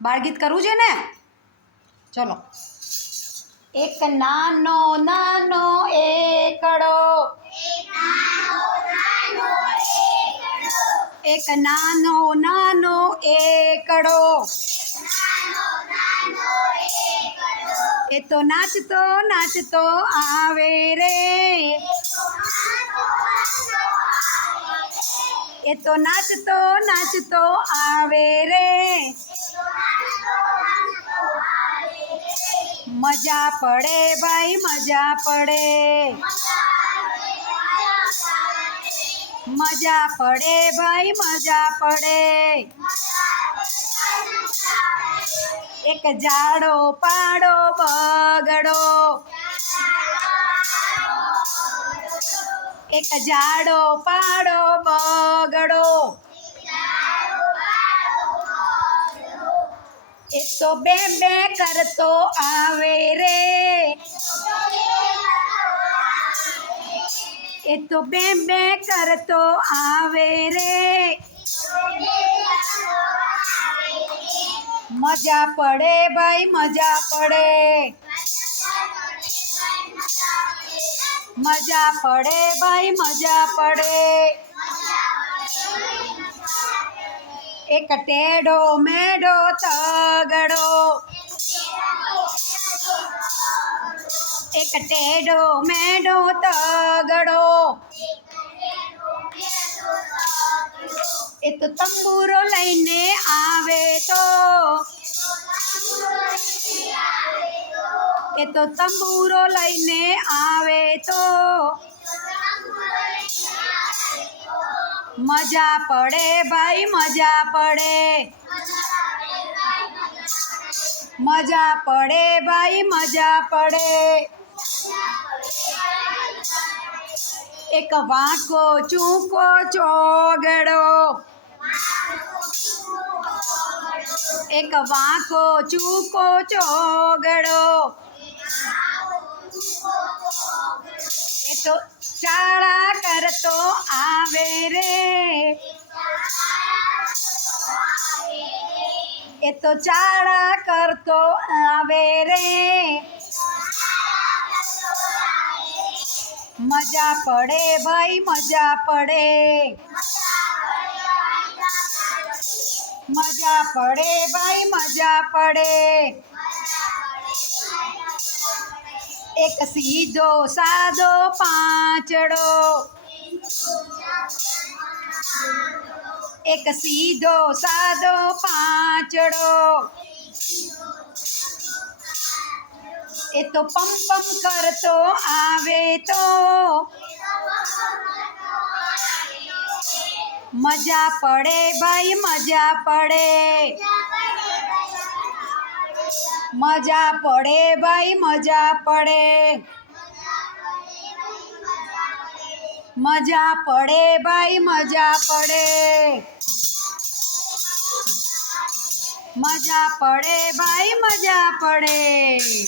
બાળગીત કરવું છે ને? ચલો. એક નાનો નાનો એકડો, એક નાનો નાનો એકડો, એ તો નાચતો નાચતો આવે રે, એ તો નાચતો નાચતો આવે રે, મજા પડે ભાઈ મજા પડે, મજા પડે ભાઈ મજા પડે, એક જાડો પાડો બગડો, એક જાડો પાડો બગડો, એ તો બે બે કરતો આવે રે, એ તો બે બે કરતો આવે રે, મજા પડે ભાઈ મજા પડે, મજા પડે ભાઈ મજા પડે, એક ટેડો મેડો તગડો, એક ટેડો મેડો તગડો, એ તો તંબુરો લઈને આવે તો, એ તો તંબુરો લઈને આવે તો, મજા પડે ભાઈ મજા પડે, મજા પડે ભાઈ મજા પડે, એક વાંકો ચૂકો ચોગડો, એક વાંકો ચૂકો ચોગડો, એ તો ચાળા કરતો આવે રે, એ તો ચાળા કરતો આવે રે, મજા પડે ભાઈ મજા પડે, મજા પડે ભાઈ મજા પડે, એક સીધો સાદો પાંચડો, એક સીધો સાદો પાંચડો, એ તો પમ પમ કરતો આવે તો, મજા પડે ભાઈ મજા પડે, મજા પડે ભાઈ મજા પડે, મજા પડે ભાઈ મજા પડે, મજા પડે ભાઈ મજા પડે.